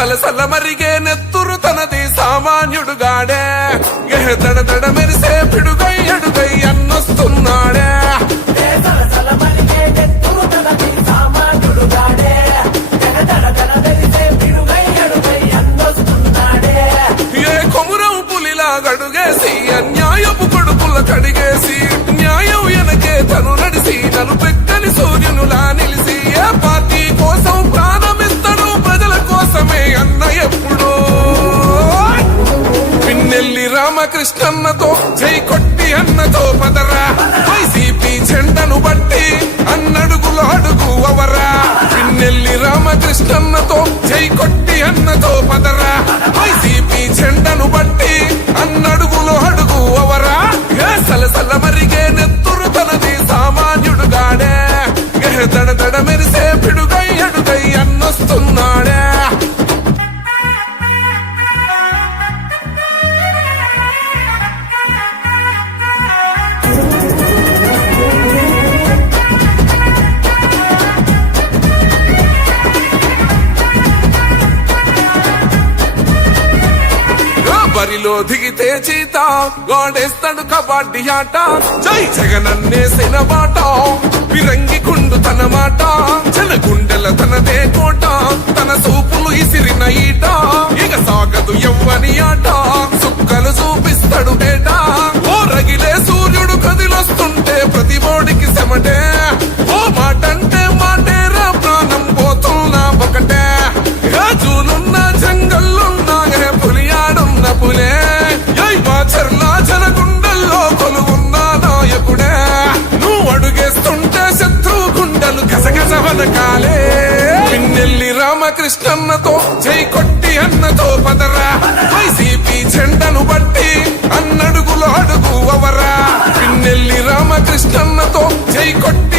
సలసల మరిగే నెత్తురు తనది సామాన్యుడుగాడే దడ దడ మెరిసే పిడుగై అడుగై అన్నొస్తున్నాడే ఏ కొమురం పులిలా గడుగేసి అన్యాయపు కొడుకుల కడిగేసి న్యాయం వెనకే తను నడిసి నలుపెక్కని సూర్యునులా నిలిసి ఏ పార్టీ కోసం ప్రాణమిస్తాడు ప్రజల కోసమే అన్న ఎప్పుడో పిన్నెల్లి రామకృష్ణన్నతో జై కొట్టి అన్నతో పదరా వైసీపీ జెండను బట్టి అన్నడుగులో అడుగు అవరా పిన్నెల్లి రామకృష్ణన్నతో జై కొట్టి అన్నతో పదరా వైసీపీ జెండను బట్టి అన్నడుగులో అడుగు అవరా సలసల మరిగే నెత్తురు తనది సామాన్యుడుగాడే దడ దడ మెరిసే పిడుగై అడుగై అన్నొస్తున్నాడే బరిలో దిగితే చీత గోడేస్తాడు కబడ్డీ ఆట జై జగనన్నేసిన బాట పిరంగి గుండు తన మాట జన గుండెల తనదే కోట తన సూపులు ఇసిరిన ఈట ఇక సాగదు ఎవ్వని ఆట సుక్కలు చూపిస్తాడు బేట ఓ రగిలే సూర్యుడు కదిలొస్తుంటే ప్రతి బోడికి సెమటే ఓ మాటంటే మాటేరా ప్రాణం పోతున్నా ఒకటే జూలున్న జంగల్లున్న పులి ఆడున్న పులే మాచర్ల జన గుండెల్లో కొలువున్న నాయకుడే నువ్వు అడుగేస్తుంటే శత్రు గుండెలు గసగస వనకాలే పిన్నెల్లి రామకృష్ణన్నతో జై కొట్టి అన్నతో పదరా వైసీపీ జెండను బట్టి అన్నడుగులో అడుగు అవరా పిన్నెల్లి రామకృష్ణన్నతో జై కొట్టి